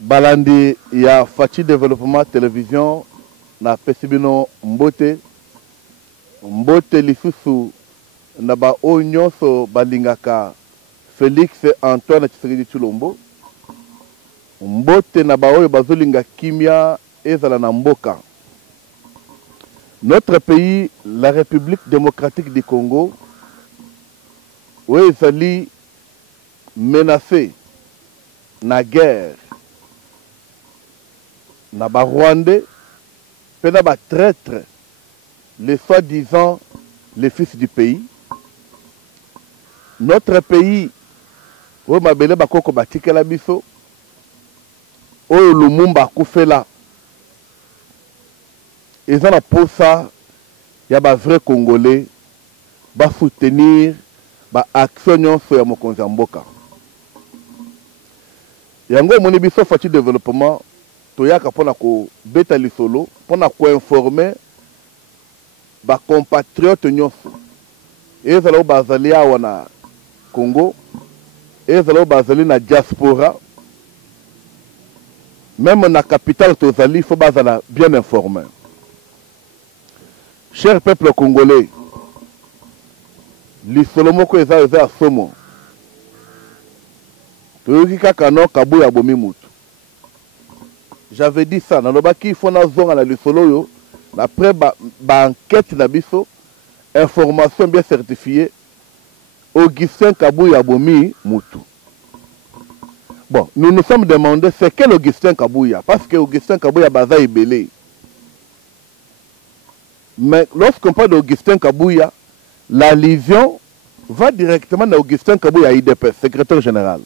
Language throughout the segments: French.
balandi ya Fachi Développement Télévision na pesibino mbote lisusu na ba onyonso balingaka Félix Antoine Tshisekedi Tshilombo mbote na ba oyo bazolinga kimia ezala na mboka. Notre pays, la République démocratique du Congo, où ezali menacé na guerre na ba Rwandais pe na ba traître les soi-disant les fils du pays. Notre pays où mabele bakoko batikela biso oyo Lumumba akufela eza na posa ya ba vrai Congolais ba soutenir ba action nyonso ya mokonzi ya mboka. Yango moni biso Fachi Développement toyaka pona ko beta lisolo pona ko informer ba compatriotes nyonso ezala bazali awa na Congo ezala bazali na diaspora même na capitale tozali faut bazala bien informé. Cher peuple congolais, lisolo moko eza somo toyoki kaka no kabuya bomi mutu. J'avais dit ça nalobaki faut na zonga na lisolo yo après ba enquête na biso information bien certifiée Augustin Kabuya bomi mutu. Bon, nous nous sommes demandé c'est quel Augustin Kabuya parce que Augustin Kabuya baza ibelé. Mais lorsqu'on parle d'Augustin Kabuya, l'allusion va directement à Augustin Kabuya IDPS, secrétaire général.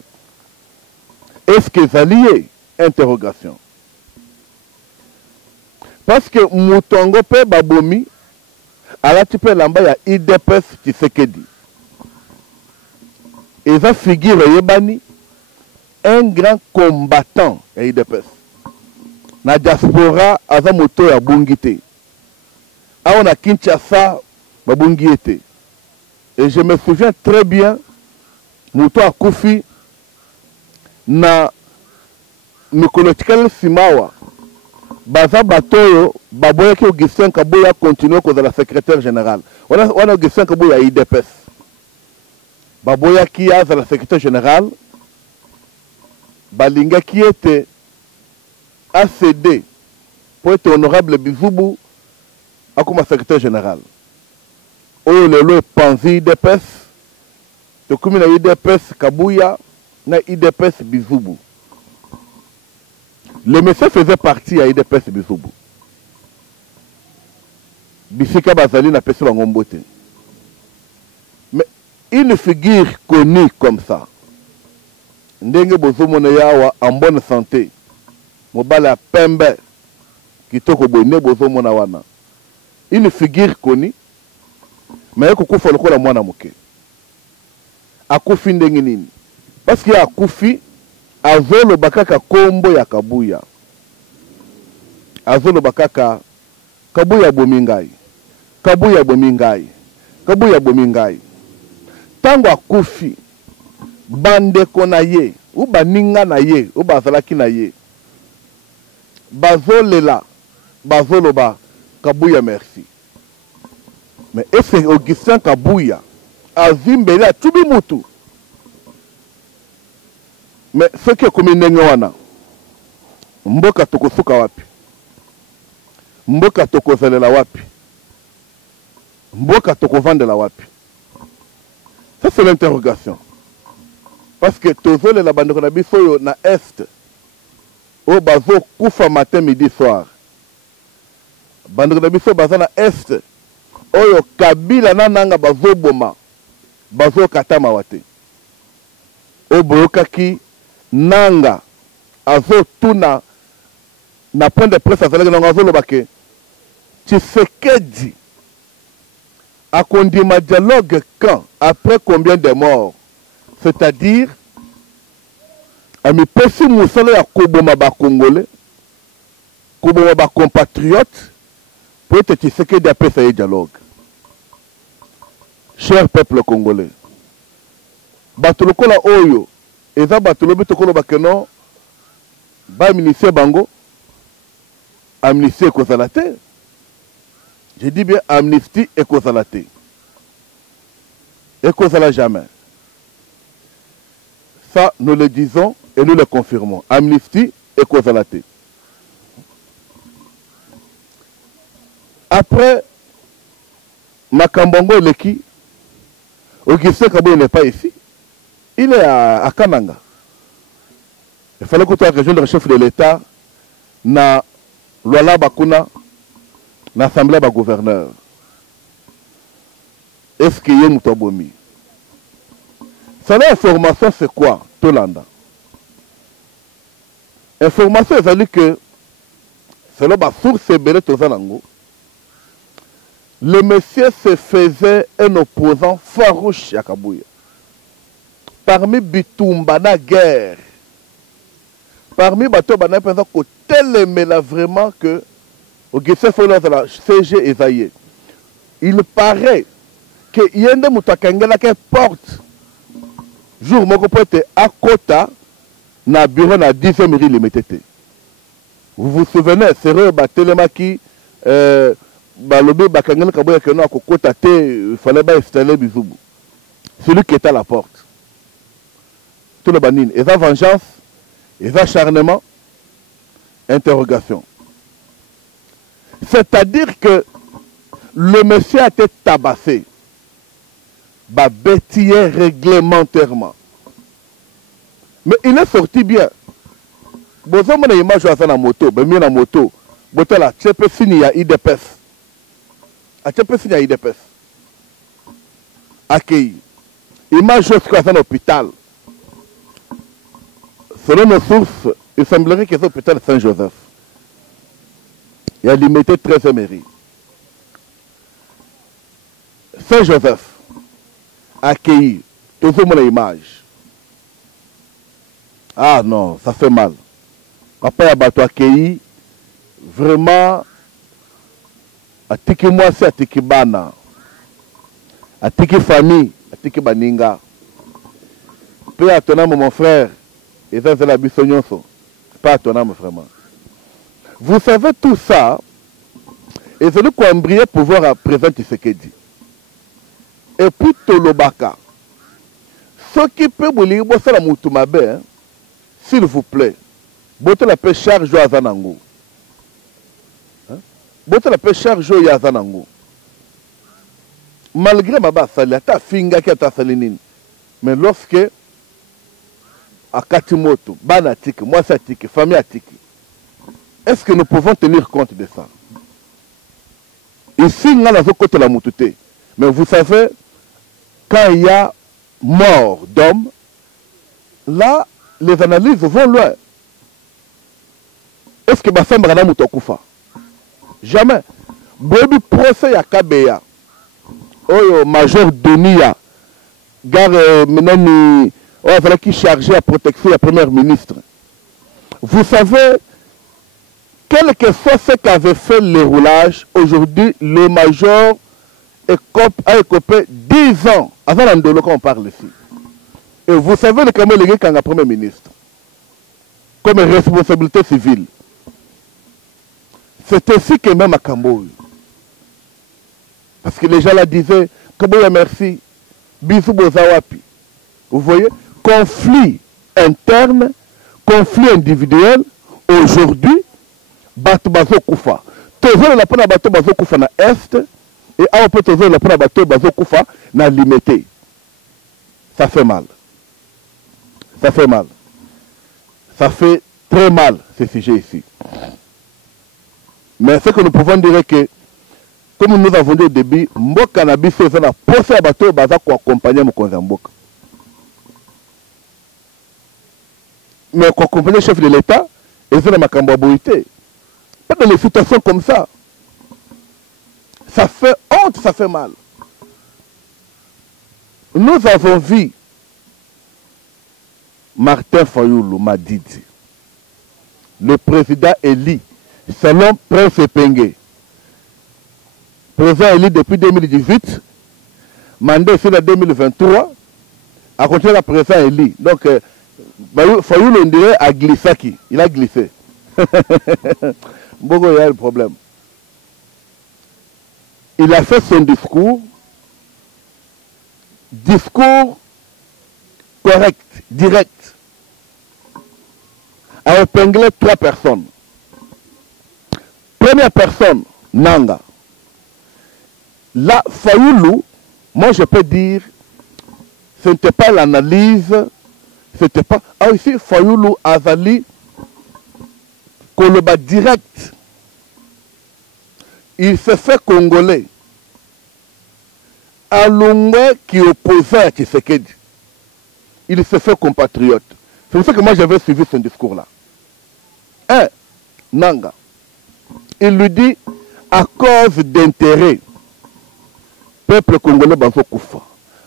Est-ce que c'est lié? Interrogation. Parce que Moutongo pe babomi, à la type lamba ya IDPS Tshisekedi. Et ça figure yebani un grand combattant ya IDPS. Na diaspora aza moto ya bungite. On a Kinshasa, Babungiete. Et je me souviens très bien, Mouto a Koufi, na Mikolotikal Simawa, Baza Batoyo, Baboyaki Augustin Kabuya continue comme la secrétaire générale. On a Augustin Kabuya IDPS. Baboyaki a la secrétaire générale, Balinga qui était ACD pour être honorable Bizoubou. Comme secrétaire général. Oyo lelo panzi IDPS, to kumi na IDPS Kabuya na IDPS Bizoubou. Le monsieur faisait partie à IDPS Bizoubou. Bisika Bazali na pesi bango mbote. Mais une figure connue comme ça. Ndenge bozomona yawa en bonne santé. Mobala pembe kitoko bone bozomona wana. Une figure connue, mais il faut faire le mwana moke. Akufi ndenge nini? Parce que akufi azolo bakaka kombo ya Kabuya. Azolo bakaka Kabuya bomingai. Kabuya bomingai. Kabuya bomingai. Tango akufi bandeko na ye, ou baninga na ye, ou bazalaki na ye. Bazolela, bazoloba Kabuya merci. Mais est-ce que Augustin Kabuya a zimbeli à Tubi Moutou? Mais ce qui est comme une wana, mboka tokosuka wapi? Mboka tokozelela wapi? Mboka tokovandela wapi? Ça c'est l'interrogation. Parce que tozole la bande na biso na est, au bazo kufa matin midi soir. Bandeko na biso baza na est oyo Kabila nananga bazoboma bazokatama wate oboyokaki nanga azotuna na point de presse azalaki nango azoloba ke Tshisekedi akondima dialogue quand après combien de morts, c'est-à-dire amipesi musala ya koboma ba Congolais koboma ba compatriotes pour être Tshisekedi après ce dialogue. Cher peuple congolais, Batolokola Oyo, et ça Batolobi Tokolo Bakeno, ba ministère bango amnistie ekozala te. Je dis bien amnistie ekozala te. Ekozala jamais. Ça, nous le disons et nous le confirmons. Amnistie ekozala te. Après, Makambongo Leki, Augustin Kabou n'est pas ici. Il est à Kananga. Il fallait que tu aies rejoint le chef de l'État na Luala Bakuna, na l'Assemblée du gouverneur. Est-ce qu'il y a un Moutobomi? Ça, l'information, c'est quoi, Tolanda? Information, c'est que, selon ma source, Bélé Tozalango, le monsieur se faisait un opposant farouche à Kabouya. Parmi Bitumba, la guerre, parmi Bato Bana, par exemple, tel là vraiment que, au Gessé Follon de la CG Esaïe, il paraît que Yende Moutakangela qui porte, jour mon copain à Kota, na bureau na 10e rue Limitete. Vous vous souvenez, c'est vrai, Batelemaki, Balobi Bakangela Kabouya Keno à Kokota, il fallait pas installer Bizoubou. Celui qui était à la porte. Tout le banine. Et ça, vengeance, et ça, acharnement, interrogation. C'est-à-dire que le monsieur a été tabassé, bêtillé réglementairement. Mais il est sorti bien. Bon, ça, mon image à la moto, ben, la moto, boté la tchepe fini à IDPS. A tchepe fini à IDPS. Accueilli. Image à l'hôpital. Selon nos sources, il semblerait que c'est l'hôpital Saint-Joseph. Il y a limité 13e mairie. Saint-Joseph, accueilli, tout le monde a l'image. Ah non, ça fait mal. Après, il y a bateau accueilli, vraiment, à tiki moi, c'est à tiki bana, à tiki famille, à tiki baninga. Peu à ton âme, mon frère, et ça, c'est la bissonionso. Pas à ton âme, vraiment. Vous savez tout ça, et c'est le qu'on brille pouvoir présenter ce qu'il dit. Et puis, Tolobaka, ce qui peut vous lire, c'est la moutumabe, s'il vous plaît, botte la paix charge à Zanango. Botte la paix charge à Zanango. Malgré ma basse, il y a ta finga qui a ta salinine. Mais lorsque, à Katimoto, Banatiki, moi Satiki, famille Atiki, est-ce que nous pouvons tenir compte de ça? Ici, nous avons côté la moutouté. Mais vous savez, quand il y a mort d'homme, là, les analyses vont loin. Est-ce que Bassam Brana Moutokoufa? Jamais. Bobi procès à Kabeya. Oh, Major Donia. Gare Menani. Oh, voilà qui chargeait à protection la première ministre. Vous savez, quel que soit ce qu'avait fait le roulage, aujourd'hui, le major a écopé 10 ans avant l'Andolo quand on parle ici. Et vous savez le Kamel Légué quand le premier ministre, comme responsabilité civile. C'est ainsi que même à Kamboul. Parce que les gens là disaient, Kamboul merci, bisous Bozawapi. Vous voyez? Conflit interne, conflit individuel, aujourd'hui, Bato Bazo Koufa. Toujours la peine à Bato Bazo Koufa na Est, et après toujours la peine à Bato Bazo Koufa na Limité. Ça fait mal. Ça fait mal. Ça fait très mal, ce sujet ici. Mais ce que nous pouvons dire est que, comme nous avons dit au début, Mboka na biso na posa à Bato Bazo ko accompagner mon konza Mboka. Mais qu'on accompagne le chef de l'État, et c'est la macamboité. Pas dans les situations comme ça. Ça fait honte, ça fait mal. Nous avons vu Martin Fayoulou Madidi, le président élu, selon Prince Pengue. Président élu depuis 2018, mandat ici en 2023, a continué la président élu. Donc, Fayoulou, on dirait, a glissé qui. Il a glissé. Beaucoup, il y a le problème. Il a fait son discours. Discours correct, direct. A épinglé 3 personnes. Première personne, Nanga. Là, Fayoulou, moi je peux dire, ce n'était pas l'analyse, c'était pas... Ah ici, Fayoulou Azali, Koloba direct. Il se fait congolais. Alongwe qui opposait à Tshisekedi. Il se fait compatriote. C'est pour ça que moi j'avais suivi son discours-là. Nanga. Il lui dit, à cause d'intérêt, peuple congolais bazo koufa.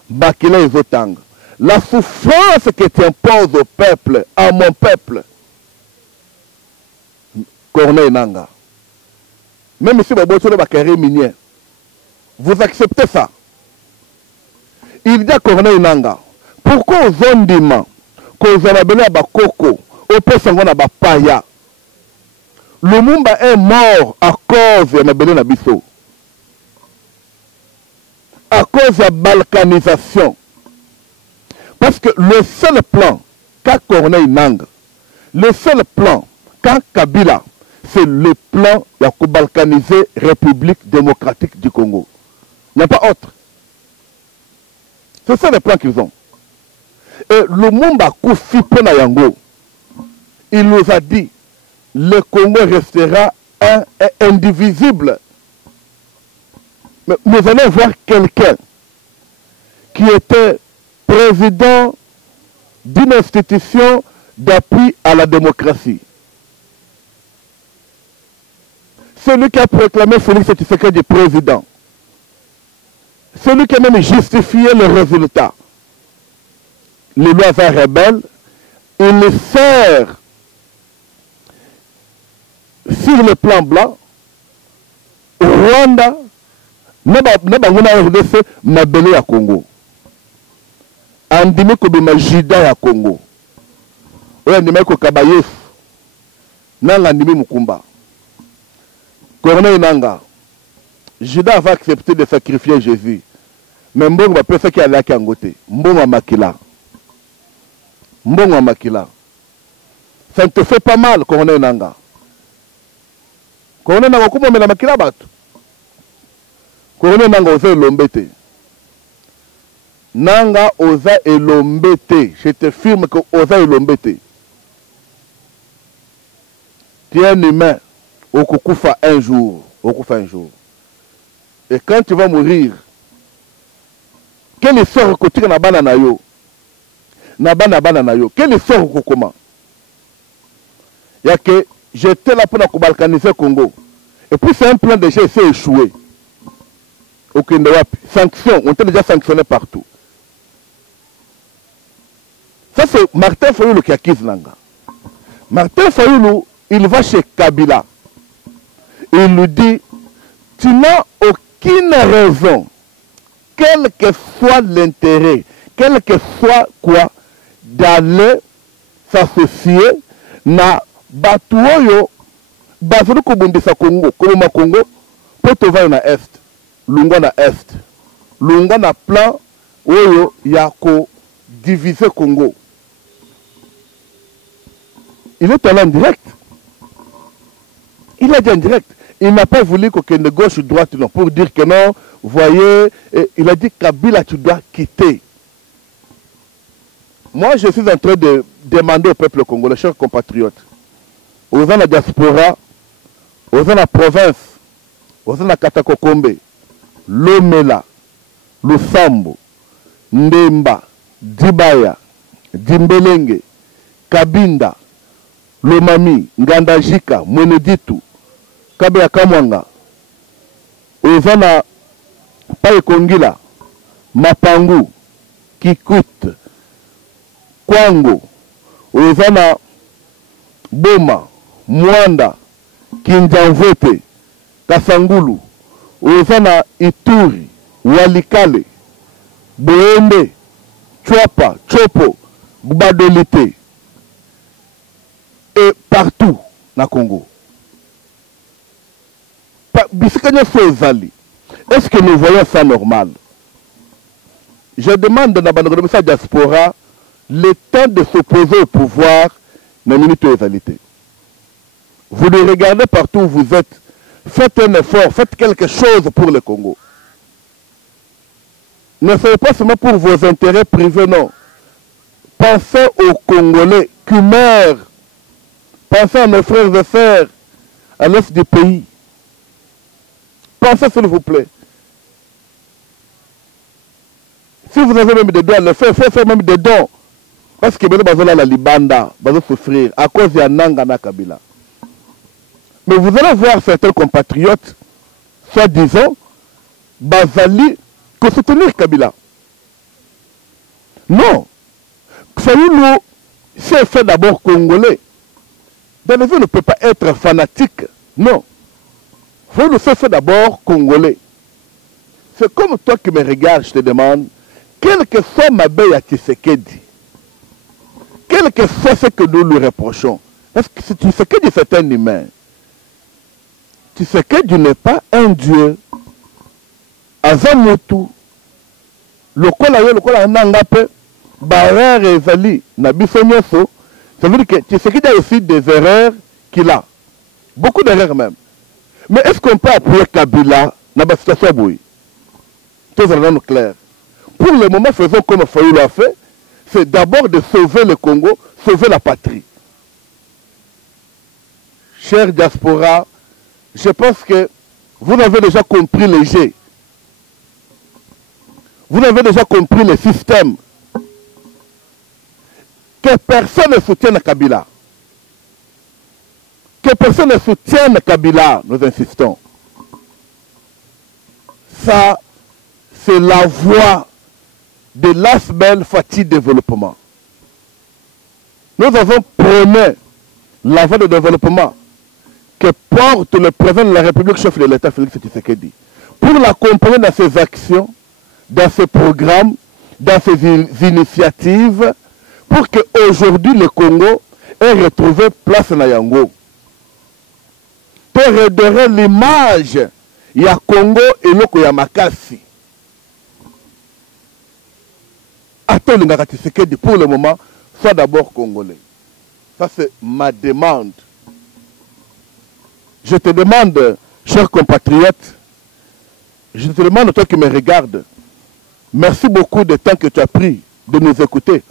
Bakila ezotanga. La souffrance que tu imposes au peuple, à mon peuple. Corneille Nanga. Même si Babotsole Bakary minier, vous acceptez ça. Il dit à Corneille Nanga, pourquoi aux ondiments, qu'aux alabélés à Bakoko, au Pessangon à Bapaya, Lumumba est mort à cause de Mabélé Nabiso. À cause de la balkanisation. Parce que le seul plan qu'a Corneille Nanga, le seul plan qu'a Kabila, c'est le plan de balkaniser République démocratique du Congo. Il n'y a pas autre. C'est ça le plan qu'ils ont. Et Lumumba Koufi Pona Yango, il nous a dit, le Congo restera un et indivisible. Mais nous allons voir quelqu'un qui était président d'une institution d'appui à la démocratie. Celui qui a proclamé Félix Tshisekedi président. Celui qui a même justifié le résultat. Le loisir rebelle, il sert sur le plan blanc, au Rwanda, n'a RDC, Mabélé à Congo. Andimi Kobima Jida à Congo. Oya Andimi Kokabayef. Nanga Andimi Mukumba. Corneille Nanga. Judas va accepter de sacrifier Jésus. Mais Mbongo va faire qu'il y a là qui a ngoté. Mbongo Makila. Mbongo Makila. Ça ne te fait pas mal, Corneille Nanga. Corneille Nanga, comment on met la Makila bat? Corneille Nanga, osa elombete. Nanga, osa elombete. Je te firme que osa elombete. Tu es un humain. Okukufa un jour. Okufa un jour. Et quand tu vas mourir, quel sort que tu as na bana yo? Na bana yo. Quel sort que comment? Il y a que j'étais là pour balkaniser le Congo. Et puis c'est un plan déjà c'est échoué. Aucune sanction, on t'a déjà sanctionné partout. Ça c'est Martin Fayoulou qui accuse Nanga. Martin Fayoulou, il va chez Kabila. Il lui dit, tu n'as aucune raison, quel que soit l'intérêt, quel que soit quoi, d'aller s'associer na batuoyo bazuru kubundisa Congo, comme Congo, pour te voir na est, lunga na est, lunga na plan oyo yako diviser Congo. Il est allé en direct. Il a dit en direct. Il n'a pas voulu que de gauche ou droite, non, pour dire que non, vous voyez, il a dit Kabila, tu dois quitter. Moi, je suis en train de demander au peuple congolais, chers compatriotes, aux gens de la diaspora, aux gens de la province, aux gens de la Katakokombe, Lomela, Lusambo, Ndemba, Dibaya, Dimbelenge, Kabinda, Lomami, Ngandajika, Mweneditu, Kabea Kamwanga, Ozana Paye Kongila, Mapangu, Kikut, Kwango, Ozana Boma, Mwanda, Kinjanvote, Kasangulu, Ozana Ituri, Walikale, Boende, Chwapa, Chopo, Gbadolite, et partout na Congo. Est-ce que nous voyons ça normal? Je demande à la diaspora le temps de s'opposer au pouvoir dans la minute égalité. Vous le regardez partout où vous êtes. Faites un effort, faites quelque chose pour le Congo. Ne soyez pas seulement pour vos intérêts privés, non. Pensez aux Congolais qui meurent. Pensez à nos frères et sœurs à l'est du pays. Pensez s'il vous plaît. Si vous avez même des dons à le faire, il faut faire même des dons. Parce que maintenant, vous allez la Libanda, vous allez souffrir à cause de Nangana Kabila. Mais vous allez voir certains compatriotes, soi-disant, Bazali, que soutenir Kabila. Non. Nous, c'est fait d'abord congolais. Dans les vies, on ne peut pas être fanatique. Non. Faut nous faire d'abord congolais. C'est comme toi qui me regardes, je te demande, quel que soit ma belle à Tshisekedi, quel que soit ce que nous lui reprochons, parce que Tshisekedi c'est un humain. Tshisekedi n'est pas un dieu. Azamutu, le kola nangape, barère et zali, nabiso nyoso, ça veut dire que Tshisekedi a aussi des erreurs qu'il a. Beaucoup d'erreurs même. Mais est-ce qu'on peut appuyer Kabila dans la situation bouille? Tout ça est clair. Pour le moment, faisons comme Fayoulou a fait, c'est d'abord de sauver le Congo, sauver la patrie. Chers diaspora, je pense que vous avez déjà compris les jeux. Vous avez déjà compris le système. Que personne ne soutienne Kabila. Que personne ne soutienne Kabila, nous insistons. Ça, c'est la voie de l'Asbel Fatih développement. Nous avons prôné la voie de développement que porte le président de la République, chef de l'État, Félix Tshisekedi, pour l'accompagner dans ses actions, dans ses programmes, dans ses initiatives, pour qu'aujourd'hui le Congo ait retrouvé place na Yango. Pour redorer l'image ya Congo et l'oko ya Makasi. Attends le Tshisekedi pour le moment, soit d'abord congolais. Ça c'est ma demande. Je te demande, chers compatriotes, je te demande, toi qui me regardes, merci beaucoup du temps que tu as pris de nous écouter.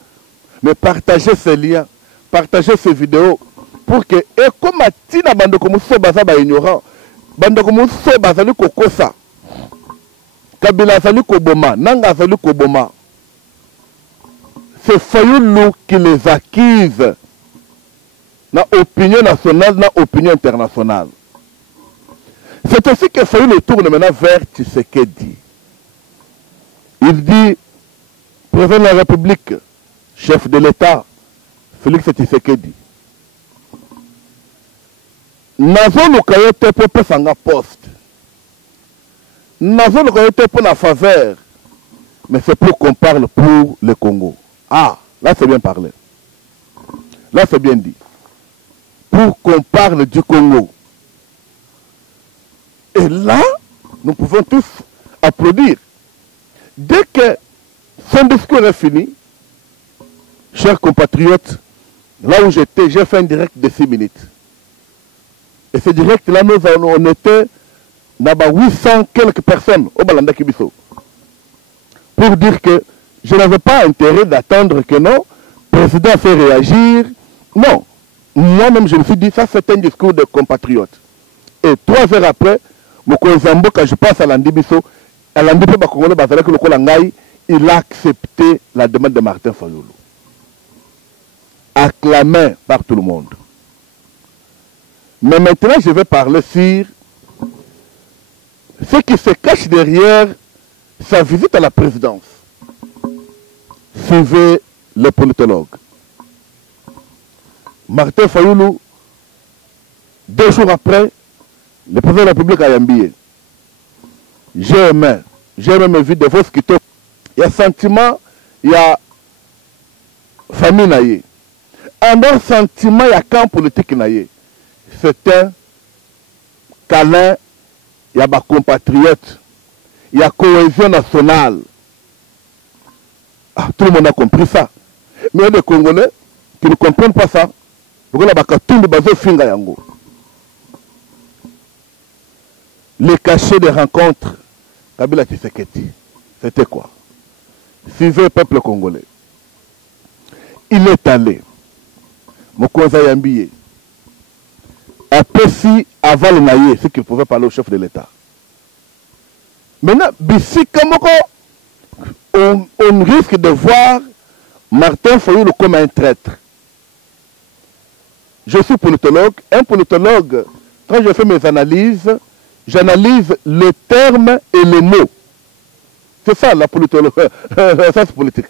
Mais partagez ces liens, partagez ces vidéos pour que, et comme Tina Bandokomuso Bazaba ignorant, Bandokomuso Bazali Kokosa, Kabila Zali Koboma, Nanga Zali Koboma, c'est Fayoulou qui les acquise dans l'opinion nationale, dans l'opinion internationale. C'est ainsi que Fayoulou tourne maintenant vers Tshisekedi. Il dit, président de la République, chef de l'État, Félix Tshisekedi, nazo lukayote pour pesanga poste. Nazo lukayote pour la faveur. Mais c'est pour qu'on parle pour le Congo. Ah, là c'est bien parlé. Là c'est bien dit. Pour qu'on parle du Congo. Et là, nous pouvons tous applaudir. Dès que son discours est fini, chers compatriotes, là où j'étais, j'ai fait un direct de 6 minutes. Et ce direct-là, on était dans 800 quelques personnes au Balanda Kibiso. Pour dire que je n'avais pas intérêt d'attendre que non, le président fait réagir. Non. Moi-même, je me suis dit, ça c'est un discours de compatriotes. Et 3 heures après, quand je pense à Landibiso, à Landibiso, il a accepté la demande de Martin Fayoulou. Acclamé par tout le monde. Mais maintenant, je vais parler sur ce qui se cache derrière sa visite à la présidence. Suivez le politologue. Martin Fayoulou, 2 jours après, le président de la République a Yambié. J'ai même vu des fausses qui il y a sentiment, il y a famille naïe. En un sentiment, il y a camp politique. C'est un câlin, il y a des compatriotes, il y a cohésion nationale. Ah, tout le monde a compris ça. Mais il y a des Congolais qui ne comprennent pas ça. Les cachets des rencontres, Kabila Tshisekedi, c'était quoi? Suivez le peuple congolais. Il est allé. Mokonza Yambiye. Après si, avant le naïe, c'est qu'il pouvait parler au chef de l'État. Maintenant, d'ici, on risque de voir Martin Fayulu comme un traître. Je suis politologue. Un politologue, quand je fais mes analyses, j'analyse le terme et les mots. C'est ça la politologie, ça c'est politique.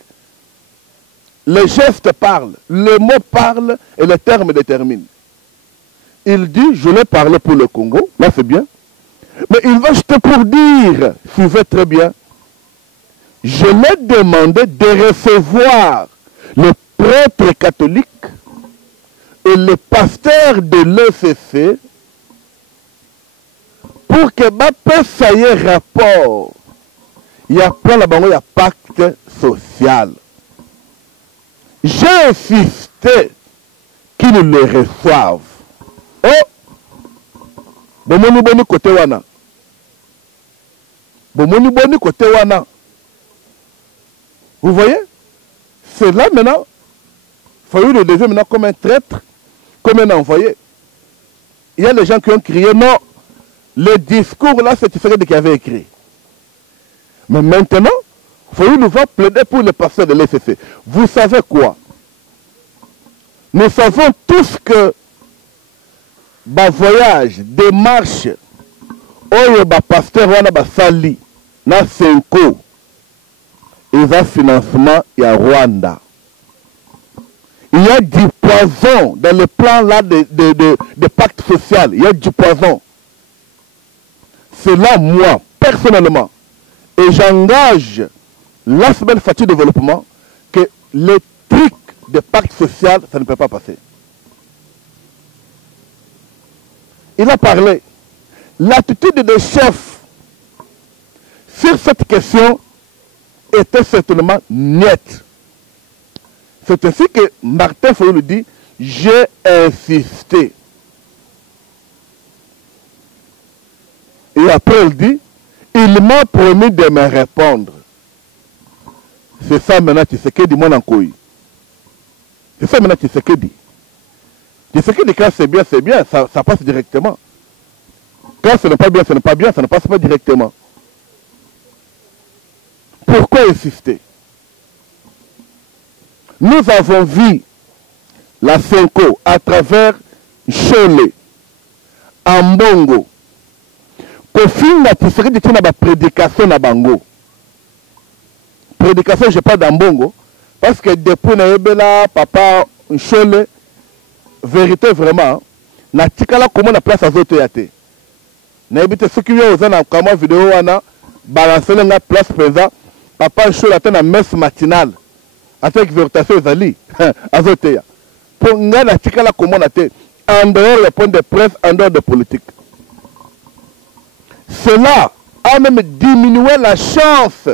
Les gestes parlent, les mots parlent et les termes déterminent. Il dit, je l'ai parlé pour le Congo, là c'est bien. Mais il va jeter pour dire, suivez très bien, je l'ai demandé de recevoir le prêtre catholique et le pasteur de l'ECC pour que ça y ait rapport. Il y a plein là-bas, il y a pacte social. J'ai insisté qu'ils le reçoivent. Oh! Bomoni boni côté wana. Bomoni boni côté wana. Vous voyez? C'est là maintenant. Il faut le devient maintenant comme un traître, comme un envoyé. Il y a des gens qui ont crié non. Le discours là, c'est Tshisekedi qui avait écrit. Mais maintenant, il faut nous voir plaider pour le pasteur de l'ECC. Vous savez quoi? Nous savons tous que voyage, démarche, oyo pasteur wana basali na Senko, ils ont financement il y a Rwanda. Il y a du poison dans le plan là de pacte social. Il y a du poison. C'est là, moi, personnellement, et j'engage la semaine Fati Développement que les trucs de pacte social, ça ne peut pas passer. Il a parlé. L'attitude des chefs sur cette question était certainement nette. C'est ainsi que Martin Fayulu dit, j'ai insisté. Et après il dit, il m'a promis de me répondre. C'est ça maintenant Tshisekedi mon encoui. C'est ça maintenant Tshisekedi. Tshisekedi quand c'est bien, ça passe directement. Quand ce n'est pas bien, ce n'est pas bien, ça ne passe pas directement. Pourquoi insister? Nous avons vu la Senko à travers Cholet, Ambongo, qu'au fin de Tshisekedi tient la prédication à Bango. Prédication, je parle d'Ambongo, parce que depuis Naebela, papa, Cholet, vérité vraiment, na tikala comment on a place à Zotoyate. Naebite ceux qui viennent aux ans en vidéo, on a balancé la place présent, papa Cholet attend la messe matinale. Avec exhortation aux alliés, à Zotéa. Pour nous, la tikala comment on a été, en dehors le point de presse, en dehors de politique. Cela a même diminué la chance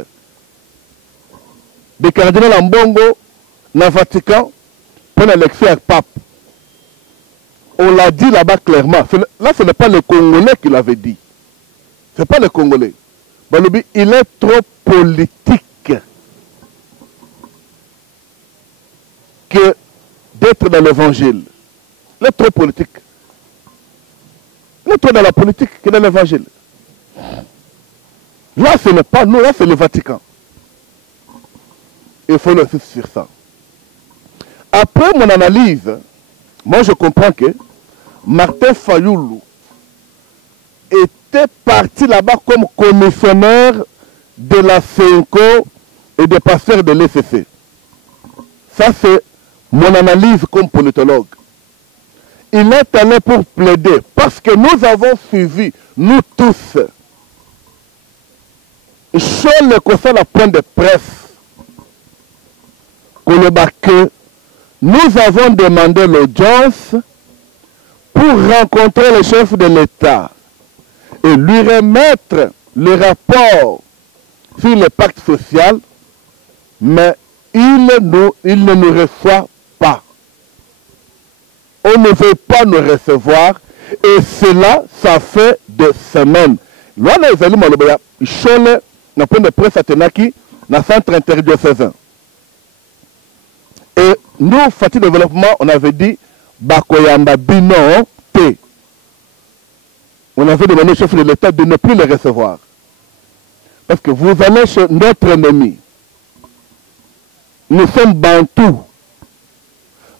de cardinal Ambongo dans le Vatican pour l'élection avec Pape. On l'a dit là-bas clairement. Là, ce n'est pas le Congolais qui l'avait dit. Ce n'est pas le Congolais. Balobi, il est trop politique que d'être dans l'évangile. Il est trop politique. Il est trop dans la politique que dans l'évangile. Là, ce n'est pas nous, là, c'est le Vatican. Il faut le faire sur ça. Après mon analyse, moi je comprends que Martin Fayulu était parti là-bas comme commissionnaire de la Senko et des pasteurs de l'ECC. Ça, c'est mon analyse comme politologue. Il est allé pour plaider parce que nous avons suivi, nous tous, sur le conseil à point de presse, que nous avons demandé l'audience pour rencontrer le chef de l'État et lui remettre le rapport sur le pacte social, mais il ne nous reçoit pas. On ne veut pas nous recevoir et cela, ça fait des semaines. Là, nous allons Chole, dans point de presse à Tenaki, dans le centre interdiocésain. Et nous, Fatih Développement, on avait dit Bakoyamba Binon T. On avait demandé au chef de l'État de ne plus les recevoir. Parce que vous allez chez notre ennemi. Nous sommes bantous.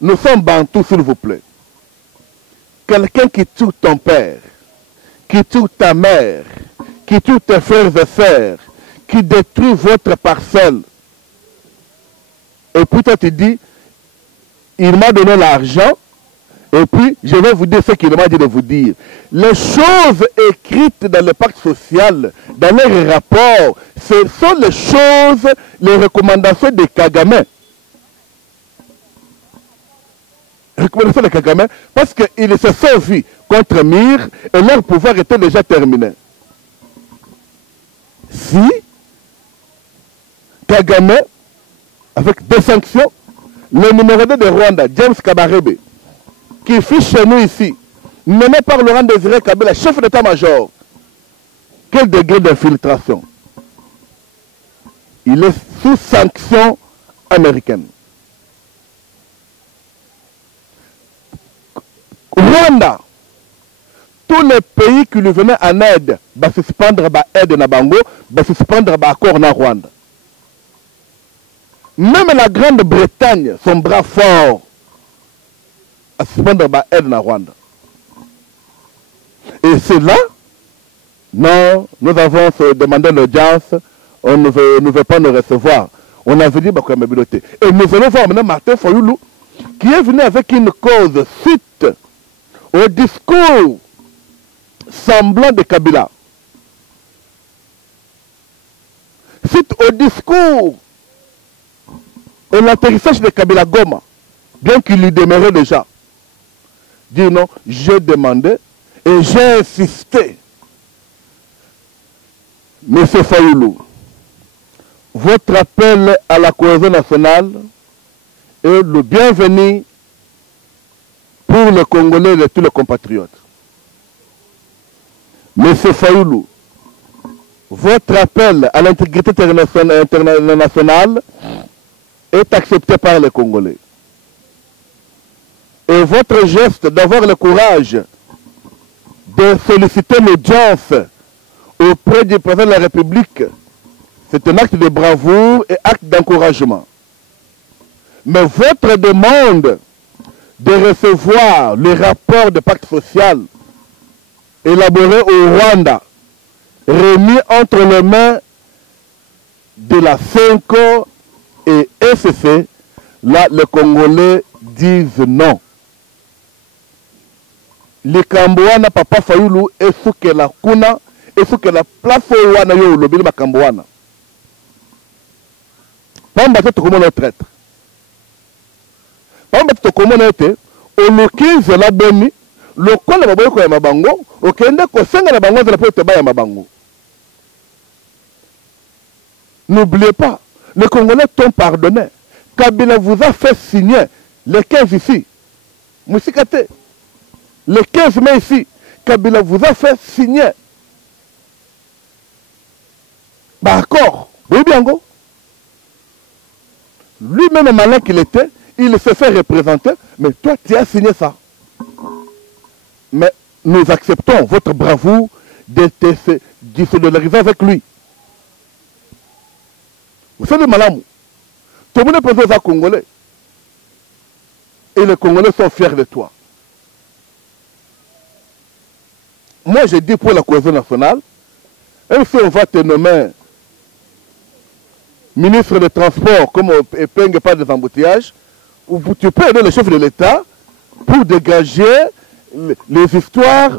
Nous sommes bantous, s'il vous plaît. Quelqu'un qui tue ton père, qui tue ta mère, qui tue tes frères et sœurs, qui détruit votre parcelle. Et puis toi tu dis, il m'a donné l'argent, et puis je vais vous dire ce qu'il m'a dit de vous dire. Les choses écrites dans le pacte social, dans les rapports, ce sont les choses, les recommandations de Kagame. Recommandations de Kagame, parce qu'ils se sont vus contre Mir, et leur pouvoir était déjà terminé. Si Kagame, avec des sanctions, le numéro 2 de Rwanda, James Kabarebe, qui fiche chez nous ici, nommé par Laurent Désiré Kabila, chef d'état-major, quel degré d'infiltration? Il est sous sanction américaine. Rwanda, tous les pays qui lui venaient en aide, va suspendre l'aide na Bango, va suspendre l'accord na Rwanda. Même la Grande-Bretagne, son bras fort, à suspendre l'aide na Rwanda. Et c'est là, non, nous avons demandé l'audience, on ne veut pas nous recevoir. On avait dit que mobilité. Et nous allons voir maintenant Martin Fayoulou, qui est venu avec une cause suite au discours semblant de Kabila. Suite au discours et l'atterrissage de Kabila Goma, bien qu'il lui demeurait déjà. Dit non, j'ai demandé et j'ai insisté. Monsieur Fayoulou, votre appel à la cohésion nationale est le bienvenu pour les Congolais et tous les compatriotes. Monsieur Fayoulou, votre appel à l'intégrité internationale est accepté par les Congolais. Et votre geste d'avoir le courage de solliciter l'audience auprès du président de la République, c'est un acte de bravoure et acte d'encouragement. Mais votre demande de recevoir le rapport de pacte social élaboré au Rwanda, remis entre les mains de la CENCO et SCC, là, les Congolais disent non. Les Kambouana, Papa Fayoulou, et ce que la Kuna, et ce que la place au Wana, yo, le Bilma Kambouana. Pas mbaté to comment traître. Pas mbaté to comment était, au lokize la boni, le kon na baboyo ko ya mabango, o kende ko senga na bango za la pote ba ya mabango. N'oubliez pas, les Congolais t'ont pardonné. Kabila vous a fait signer les 15 ici. Moussikate. Les 15 mai ici. Kabila vous a fait signer. Bah accord. Oui bien go. Lui-même malin qu'il était, il se fait représenter. Mais toi tu as signé ça. Mais nous acceptons votre bravoure de solidariser avec lui. Vous savez, madame, tout le monde est posé aux Congolais. Et les Congolais sont fiers de toi. Moi, je dis pour la cohésion nationale, même si on va te nommer ministre des Transports, comme on épingle pas des embouteillages, tu peux aider le chef de l'État pour dégager les histoires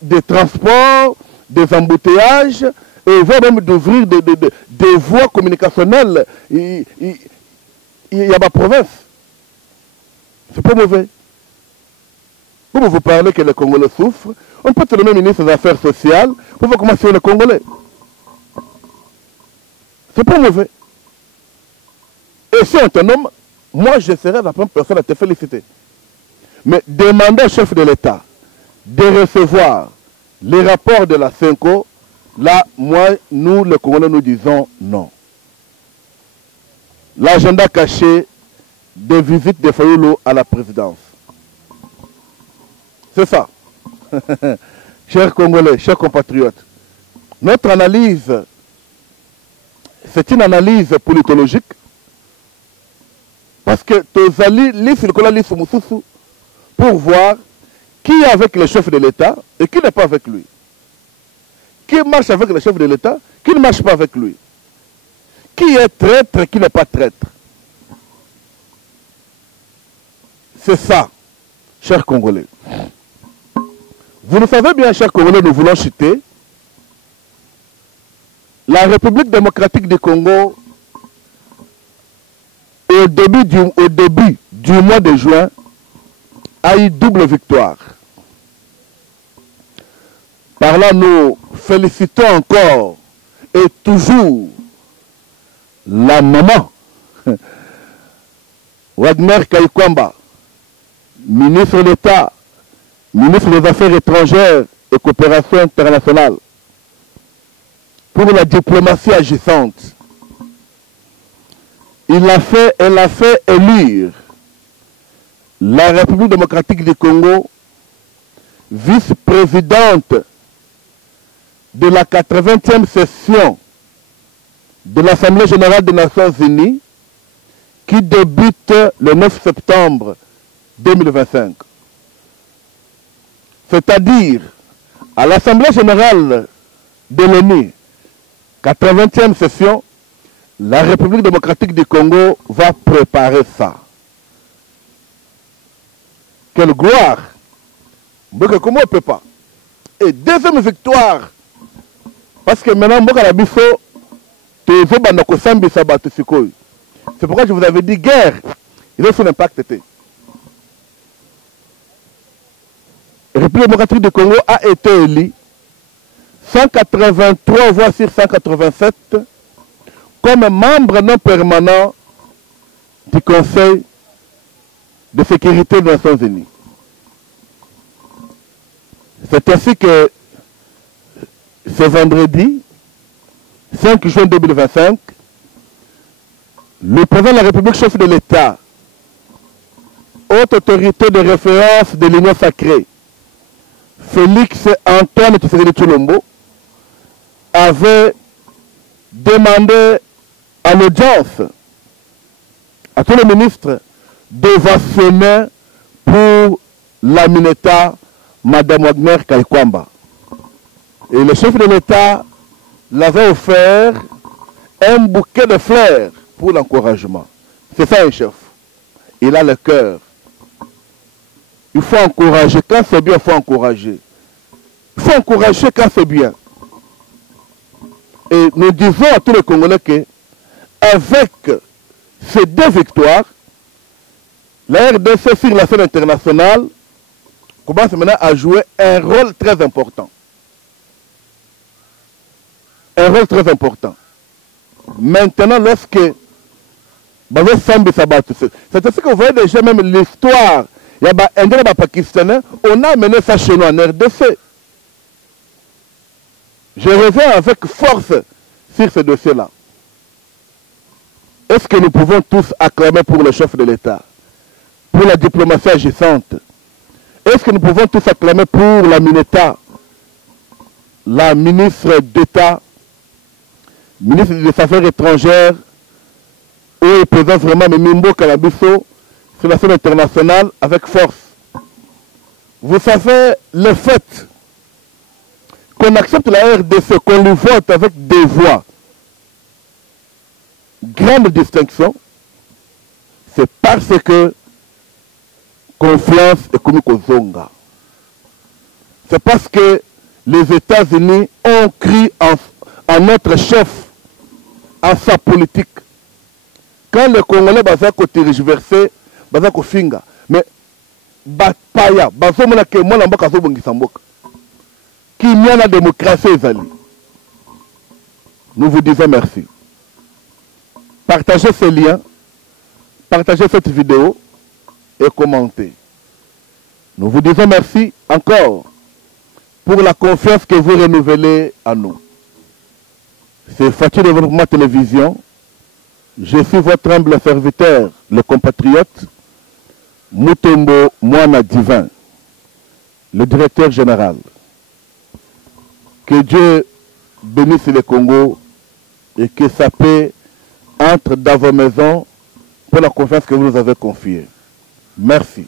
des transports, des embouteillages, et voire même d'ouvrir des voies communicationnelles. Il y a ma province. C'est pas mauvais. Vous parlez que les Congolais souffrent, on peut te nommer ministre des Affaires sociales pour voir comment c'est les Congolais. C'est pas mauvais. Et si on te nomme, moi je serai la première personne à te féliciter. Mais demander au chef de l'État de recevoir les rapports de la CENCO, là, moi, nous, les Congolais, nous disons non. L'agenda caché des visites de Fayulu à la présidence. C'est ça. Chers Congolais, chers compatriotes, notre analyse, c'est une analyse politologique parce que Tozali lit pour voir qui est avec le chef de l'État et qui n'est pas avec lui. Qui marche avec le chef de l'État, qui ne marche pas avec lui. Qui est traître et qui n'est pas traître. C'est ça, chers Congolais. Vous le savez bien, chers Congolais, nous voulons chuter. La République démocratique du Congo, au début du mois de juin, a eu double victoire. Par là, nous félicitons encore et toujours la maman Wagner Kaikwamba, ministre d'État, ministre des Affaires étrangères et coopération internationale, pour la diplomatie agissante. Elle a fait élire la République démocratique du Congo vice-présidente de la 80e session de l'Assemblée générale des Nations Unies qui débute le 9 septembre 2025. C'est-à-dire à l'Assemblée générale de l'ONU, 80e session, la République démocratique du Congo va préparer ça. Quelle gloire! Mais comment on ne peut pas? Et deuxième victoire, parce que maintenant, c'est pourquoi je vous avais dit guerre, il a son impact. La République démocratique du Congo a été élue 183 voix sur 187 comme membre non permanent du Conseil de sécurité des Nations Unies. C'est ainsi que ce vendredi 5 juin 2025, le président de la République, chef de l'État, haute autorité de référence de l'Union sacrée, Félix Antoine Tshisekedi Tshilombo, avait demandé à l'audience à tous les ministres d'ovationner pour la Mineta Madame Wagner Kaikwamba. Et le chef de l'État l'avait offert un bouquet de fleurs pour l'encouragement. C'est ça un chef. Il a le cœur. Il faut encourager. Quand c'est bien, il faut encourager. Il faut encourager quand c'est bien. Et nous disons à tous les Congolais que avec ces deux victoires, la RDC sur la scène internationale commence maintenant à jouer un rôle très important. Un rôle très important. Maintenant, lorsque c'est ainsi que vous voyez déjà même l'histoire, il y a un Pakistanais, on a amené ça chez nous en RDC. Je reviens avec force sur ce dossier-là. Est-ce que nous pouvons tous acclamer pour le chef de l'État, pour la diplomatie agissante? Est-ce que nous pouvons tous acclamer pour la Mineta, la ministre d'État, ministre des Affaires étrangères, où il présente vraiment Mimbo Kalabiso sur la scène internationale avec force? Vous savez, le fait qu'on accepte la RDC, qu'on lui vote avec des voix, grande distinction, c'est parce que confiance est comme Kozonga. C'est parce que les États-Unis ont cru en notre chef, en sa politique. Quand les Congolais bazako tergiversé, bazako finga, Mais bapaya bazomona ke mwana mboka azobongisa mboka kimia na démocratie ezali. Nous vous disons merci. Partagez ce lien, partagez cette vidéo et commentez. Nous vous disons merci encore pour la confiance que vous renouvelez à nous. C'est Fatou Développement Télévision. Je suis votre humble serviteur, le compatriote Mutombo Mwana Divin, le directeur général. Que Dieu bénisse le Congo et que sa paix entre dans vos maisons pour la confiance que vous nous avez confiée. Merci.